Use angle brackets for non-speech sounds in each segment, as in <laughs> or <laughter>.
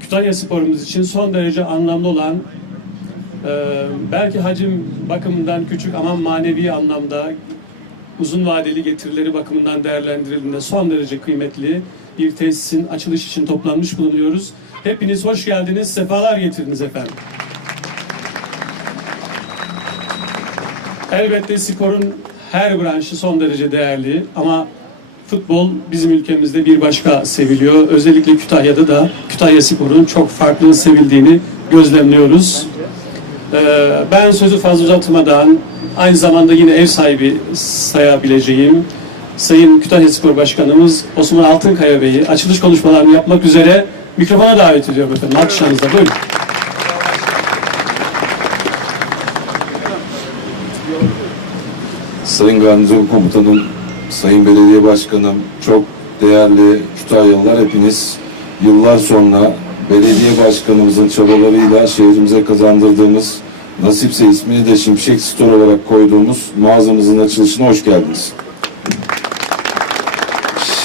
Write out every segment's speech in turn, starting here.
Kütahya sporumuz için son derece anlamlı olan e, belki hacim bakımından küçük ama manevi anlamda uzun vadeli getirileri bakımından değerlendirildiğinde son derece kıymetli bir tesisin açılış için toplanmış bulunuyoruz. Hepiniz hoş geldiniz, sefalar getirdiniz efendim. Elbette sporun her branşı son derece değerli ama futbol bizim ülkemizde bir başka seviliyor. Özellikle Kütahya'da da Kütahya Spor'un çok farklı sevildiğini gözlemliyoruz. Ee, ben sözü fazla uzatmadan aynı zamanda yine ev sahibi sayabileceğim Sayın Kütahya Spor Başkanımız Osman Altınkaya Bey'i açılış konuşmalarını yapmak üzere mikrofona davet ediyorum efendim. Alkışlarınızla buyurun. Sayın Garnizon Komutanım, Sayın Belediye Başkanım, çok değerli Kütahyalılar hepiniz yıllar sonra belediye başkanımızın çabalarıyla şehrimize kazandırdığımız nasipse ismini de Şimşek Store olarak koyduğumuz mağazamızın açılışına hoş geldiniz.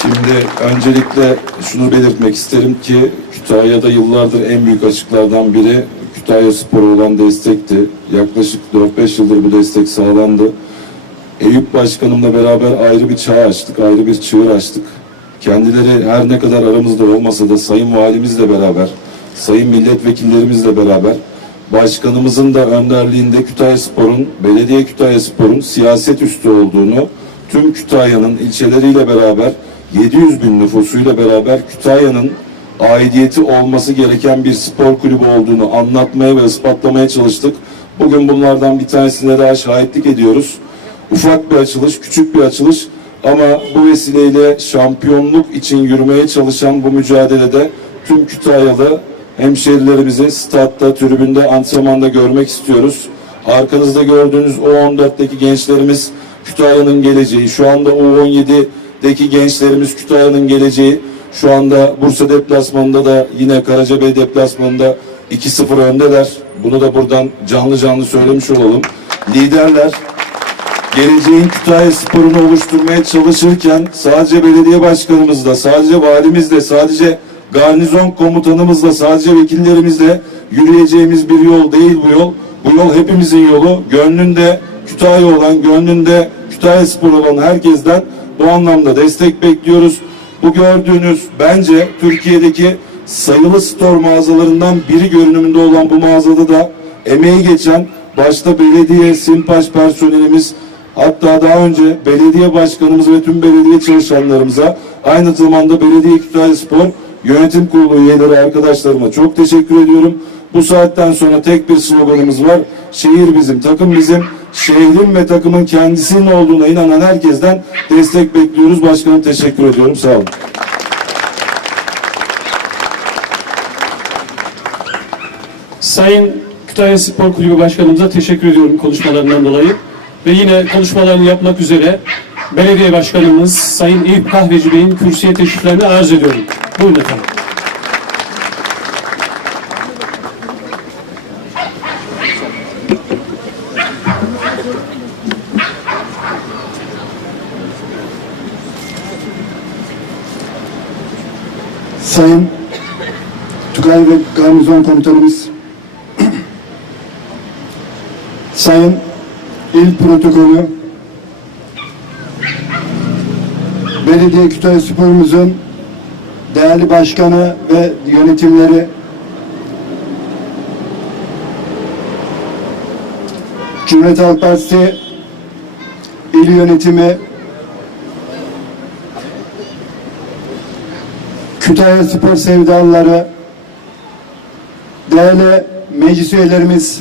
Şimdi öncelikle şunu belirtmek isterim ki Kütahya'da yıllardır en büyük açıklardan biri Kütahya Spor'a olan destekti. Yaklaşık 4-5 yıldır bu destek sağlandı. Eyüp Başkanımla beraber ayrı bir çağ açtık, ayrı bir çığır açtık. Kendileri her ne kadar aramızda olmasa da Sayın Valimizle beraber, Sayın Milletvekillerimizle beraber, Başkanımızın da önderliğinde Kütahya Spor'un, Belediye Kütahya Spor'un siyaset üstü olduğunu, tüm Kütahya'nın ilçeleriyle beraber, 700 bin nüfusuyla beraber Kütahya'nın aidiyeti olması gereken bir spor kulübü olduğunu anlatmaya ve ispatlamaya çalıştık. Bugün bunlardan bir tanesine daha şahitlik ediyoruz. Ufak bir açılış, küçük bir açılış ama bu vesileyle şampiyonluk için yürümeye çalışan bu mücadelede tüm Kütahyalı hemşerilerimizi statta, tribünde, antrenmanda görmek istiyoruz. Arkanızda gördüğünüz O14'teki gençlerimiz Kütahya'nın geleceği. Şu anda O17'deki gençlerimiz Kütahya'nın geleceği. Şu anda Bursa deplasmanında da yine Karacabey deplasmanında 2-0 öndeler. Bunu da buradan canlı canlı söylemiş olalım. Liderler geleceğin Kütahya sporunu oluşturmaya çalışırken sadece belediye başkanımızla, sadece valimizle, sadece garnizon komutanımızla, sadece vekillerimizle yürüyeceğimiz bir yol değil bu yol. Bu yol hepimizin yolu. Gönlünde Kütahya olan, gönlünde Kütahya spor olan herkesten bu anlamda destek bekliyoruz. Bu gördüğünüz bence Türkiye'deki sayılı store mağazalarından biri görünümünde olan bu mağazada da emeği geçen başta belediye, Simpaş personelimiz hatta daha önce belediye başkanımız ve tüm belediye çalışanlarımıza aynı zamanda Belediye Kütahya Spor Yönetim Kurulu üyeleri arkadaşlarıma çok teşekkür ediyorum. Bu saatten sonra tek bir sloganımız var. Şehir bizim, takım bizim. Şehrin ve takımın kendisinin olduğuna inanan herkesten destek bekliyoruz. Başkanım teşekkür ediyorum. Sağ olun. Sayın Kütahya Spor Kulübü Başkanımıza teşekkür ediyorum konuşmalarından dolayı. Ve yine konuşmalarını yapmak üzere Belediye Başkanımız Sayın Eyüp Kahveci Bey'in kürsüye teşriflerini arz ediyorum. Buyurun efendim. Sayın Tugay ve Garnizon Komutanımız, <clears throat> Sayın İl Protokolü, Belediye Kütahya Spor'umuzun değerli başkanı ve yönetimleri, Cumhuriyet Halk Partisi İl Yönetimi, Kütahya Spor sevdalıları, değerli meclis üyelerimiz,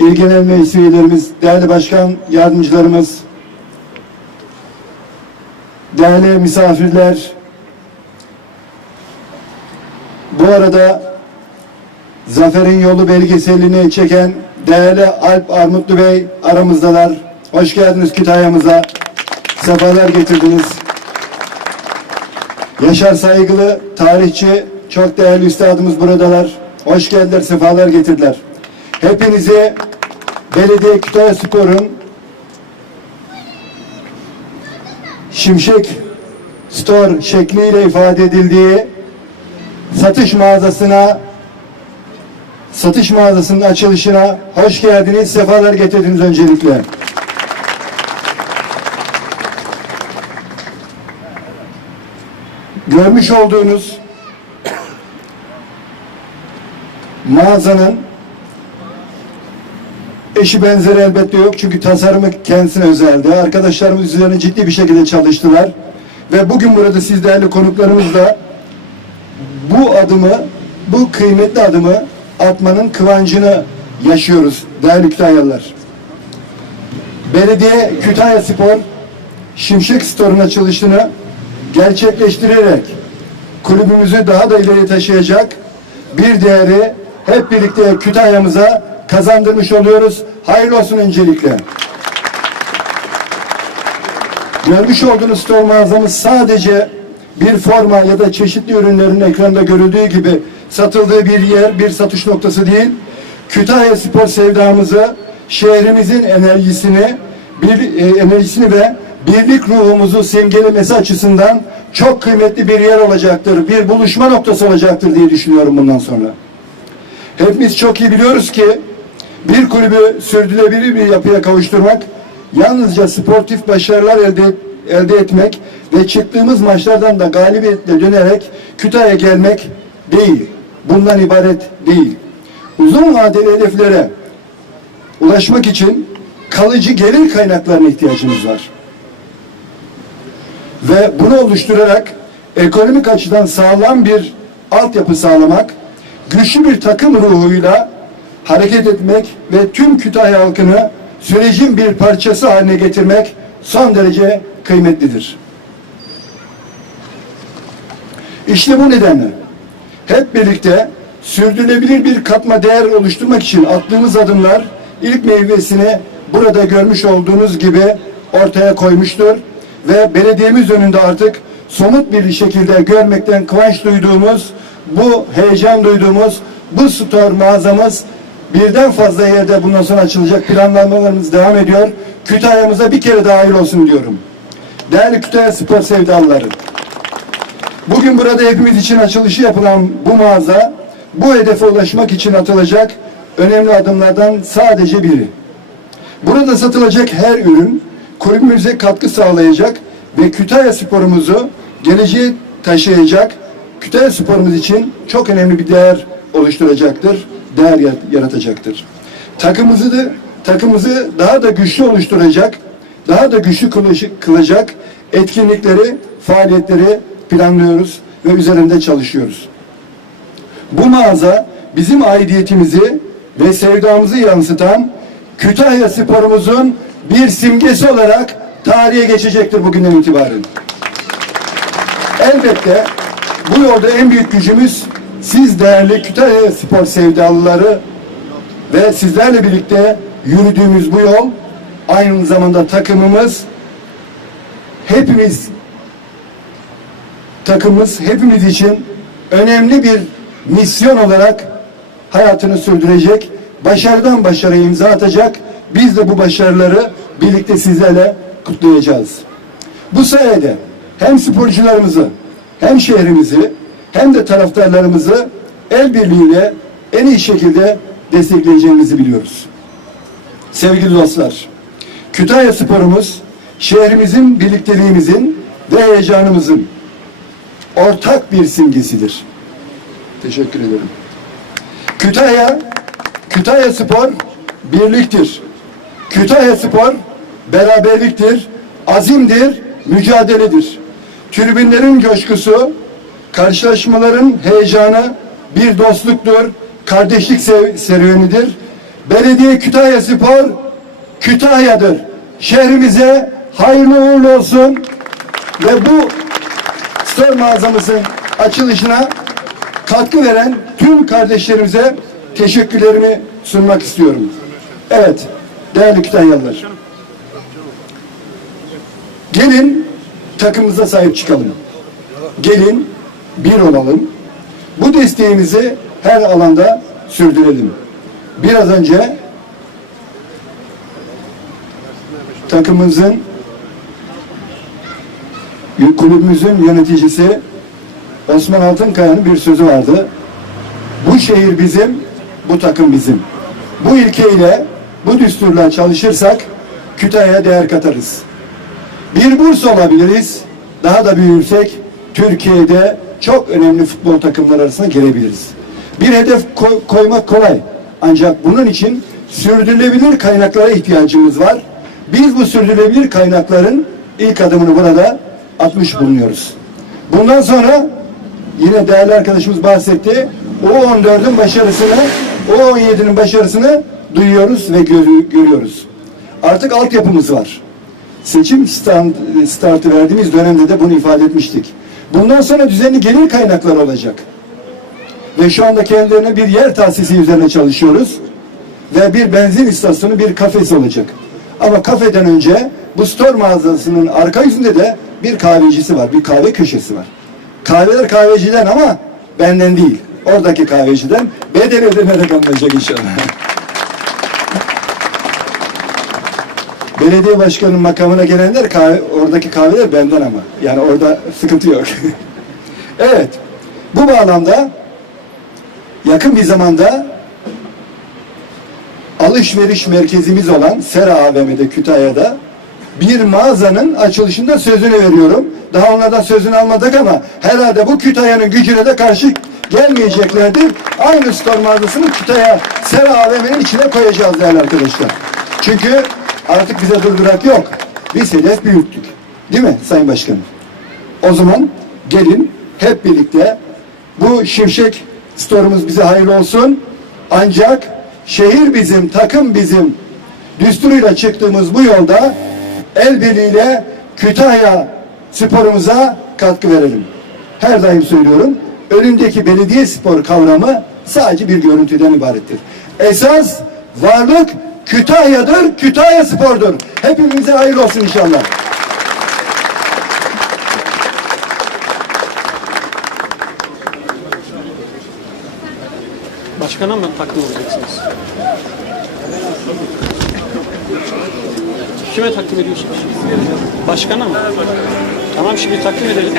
il genel meclis üyelerimiz, değerli başkan yardımcılarımız, değerli misafirler, bu arada Zafer'in Yolu belgeselini çeken değerli Alp Armutlu Bey aramızdalar. Hoş geldiniz Kütahya'mıza. Sefalar getirdiniz. Yaşar Saygılı, tarihçi, çok değerli üstadımız buradalar. Hoş geldiler, sefalar getirdiler. Hepinize Belediye Kütahya Spor'un Şimşek Store şekliyle ifade edildiği satış mağazasına satış mağazasının açılışına hoş geldiniz, sefalar getirdiniz öncelikle. Görmüş olduğunuz mağazanın eşi benzeri elbette yok çünkü tasarımı kendisine özeldi. Arkadaşlarımız üzerine ciddi bir şekilde çalıştılar ve bugün burada siz değerli konuklarımızla bu adımı, bu kıymetli adımı atmanın kıvancını yaşıyoruz değerli Kütahyalılar. Belediye Kütahya Spor Şimşek Store'un açılışını gerçekleştirerek kulübümüzü daha da ileri taşıyacak bir değeri hep birlikte Kütahya'mıza kazandırmış oluyoruz. Hayırlı olsun öncelikle. Görmüş olduğunuz store mağazamız sadece bir forma ya da çeşitli ürünlerin ekranda görüldüğü gibi satıldığı bir yer, bir satış noktası değil. Kütahya spor sevdamızı, şehrimizin enerjisini, bir, e, enerjisini ve birlik ruhumuzu simgelemesi açısından çok kıymetli bir yer olacaktır. Bir buluşma noktası olacaktır diye düşünüyorum bundan sonra. Hepimiz çok iyi biliyoruz ki bir kulübü sürdürülebilir bir yapıya kavuşturmak yalnızca sportif başarılar elde, elde etmek ve çıktığımız maçlardan da galibiyetle dönerek Kütahya'ya gelmek değil. Bundan ibaret değil. Uzun vadeli hedeflere ulaşmak için kalıcı gelir kaynaklarına ihtiyacımız var. Ve bunu oluşturarak ekonomik açıdan sağlam bir altyapı sağlamak, güçlü bir takım ruhuyla hareket etmek ve tüm Kütahya halkını sürecin bir parçası haline getirmek son derece kıymetlidir. İşte bu nedenle hep birlikte sürdürülebilir bir katma değer oluşturmak için attığımız adımlar ilk meyvesini burada görmüş olduğunuz gibi ortaya koymuştur ve belediyemiz önünde artık somut bir şekilde görmekten kıvanç duyduğumuz, bu heyecan duyduğumuz bu store mağazamız birden fazla yerde bundan sonra açılacak planlamalarımız devam ediyor. Kütahya'mıza bir kere dahil olsun diyorum. Değerli Kütahya spor sevdalıları. Bugün burada hepimiz için açılışı yapılan bu mağaza bu hedefe ulaşmak için atılacak önemli adımlardan sadece biri. Burada satılacak her ürün kulübümüze katkı sağlayacak ve Kütahya sporumuzu geleceğe taşıyacak, Kütahya sporumuz için çok önemli bir değer oluşturacaktır, değer yaratacaktır. Takımımızı da takımımızı daha da güçlü oluşturacak, daha da güçlü kılacak etkinlikleri, faaliyetleri planlıyoruz ve üzerinde çalışıyoruz. Bu mağaza bizim aidiyetimizi ve sevdamızı yansıtan Kütahya sporumuzun bir simgesi olarak tarihe geçecektir bugünden itibaren. Elbette bu yolda en büyük gücümüz siz değerli Kütahya spor sevdalıları ve sizlerle birlikte yürüdüğümüz bu yol aynı zamanda takımımız hepimiz takımımız hepimiz için önemli bir misyon olarak hayatını sürdürecek, başarıdan başarıya imza atacak. Biz de bu başarıları birlikte sizlerle kutlayacağız. Bu sayede hem sporcularımızı, hem şehrimizi, hem de taraftarlarımızı el birliğiyle en iyi şekilde destekleyeceğimizi biliyoruz. Sevgili dostlar, Kütahya sporumuz şehrimizin birlikteliğimizin ve heyecanımızın ortak bir simgesidir. Teşekkür ederim. Kütahya, Kütahya Spor birliktir. Kütahya Spor beraberliktir, azimdir, mücadeledir. Tribünlerin coşkusu, karşılaşmaların heyecanı bir dostluktur, kardeşlik serüvenidir. Belediye Kütahya Spor Kütahya'dır. Şehrimize hayırlı uğurlu olsun ve bu spor mağazamızın açılışına katkı veren tüm kardeşlerimize teşekkürlerimi sunmak istiyorum. Evet, değerli Kütahyalılar. Gelin takımımıza sahip çıkalım. Gelin bir olalım. Bu desteğimizi her alanda sürdürelim. Biraz önce takımımızın kulübümüzün yöneticisi Osman Altınkaya'nın bir sözü vardı. Bu şehir bizim, bu takım bizim. Bu ilkeyle, bu düsturla çalışırsak Kütahya'ya değer katarız. Bir burs olabiliriz. Daha da büyürsek Türkiye'de çok önemli futbol takımları arasına girebiliriz. Bir hedef koy- koymak kolay. Ancak bunun için sürdürülebilir kaynaklara ihtiyacımız var. Biz bu sürdürülebilir kaynakların ilk adımını burada atmış bulunuyoruz. Bundan sonra yine değerli arkadaşımız bahsetti. O 14'ün başarısını, o 17'nin başarısını duyuyoruz ve görü- görüyoruz. Artık altyapımız var seçim stand, startı verdiğimiz dönemde de bunu ifade etmiştik. Bundan sonra düzenli gelir kaynakları olacak. Ve şu anda kendilerine bir yer tahsisi üzerine çalışıyoruz. Ve bir benzin istasyonu, bir kafesi olacak. Ama kafeden önce bu store mağazasının arka yüzünde de bir kahvecisi var, bir kahve köşesi var. Kahveler kahveciden ama benden değil. Oradaki kahveciden bedel ödenerek alınacak <laughs> inşallah. Belediye başkanının makamına gelenler kahve, oradaki kahveler benden ama. Yani orada sıkıntı yok. <laughs> evet. Bu bağlamda yakın bir zamanda alışveriş merkezimiz olan Sera AVM'de Kütahya'da bir mağazanın açılışında sözünü veriyorum. Daha onlardan sözünü almadık ama herhalde bu Kütahya'nın gücüne de karşı gelmeyeceklerdir. Aynı store mağazasını Kütahya Sera AVM'nin içine koyacağız değerli arkadaşlar. Çünkü artık bize durdurak yok. Biz hedef büyüttük. Değil mi Sayın Başkanım? O zaman gelin hep birlikte bu şimşek store'umuz bize hayırlı olsun. Ancak şehir bizim, takım bizim düsturuyla çıktığımız bu yolda el birliğiyle Kütahya sporumuza katkı verelim. Her daim söylüyorum. Önündeki belediye spor kavramı sadece bir görüntüden ibarettir. Esas varlık Kütahya'dır, Kütahya spordur. Hepimize hayırlı olsun inşallah. Başkana mı takdim edeceksiniz? Kime takdim ediyorsunuz? Başkana mı? Tamam şimdi takdim edelim.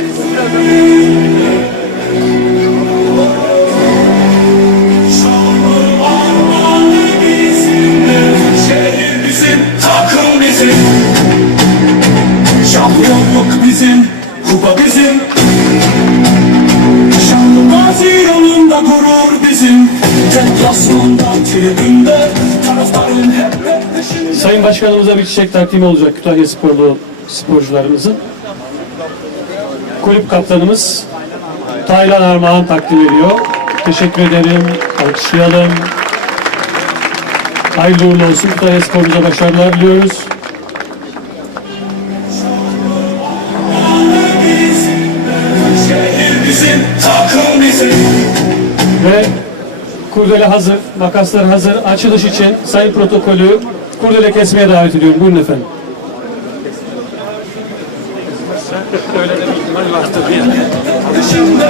Sayın Başkanımıza bir çiçek takdimi olacak Kütahya sporlu sporcularımızın. Kulüp kaptanımız Taylan Armağan takdim ediyor. Teşekkür ederim. Alkışlayalım. Hayırlı uğurlu olsun. Kütahya sporumuza başarılar diliyoruz. Kurdele hazır, makaslar hazır. Açılış için sayın protokolü kurdele kesmeye davet ediyorum. Buyurun efendim. Öyle de bir ihtimal var tabii yani. Dışında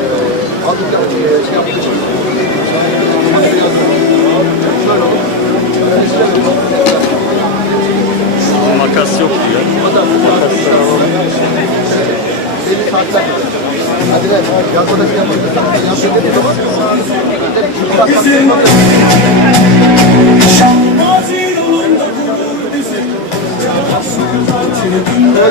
bekliyorum. makas yok diyor. Makasları alalım. Mazi yolunda gurur bizim Tek aslında tribünde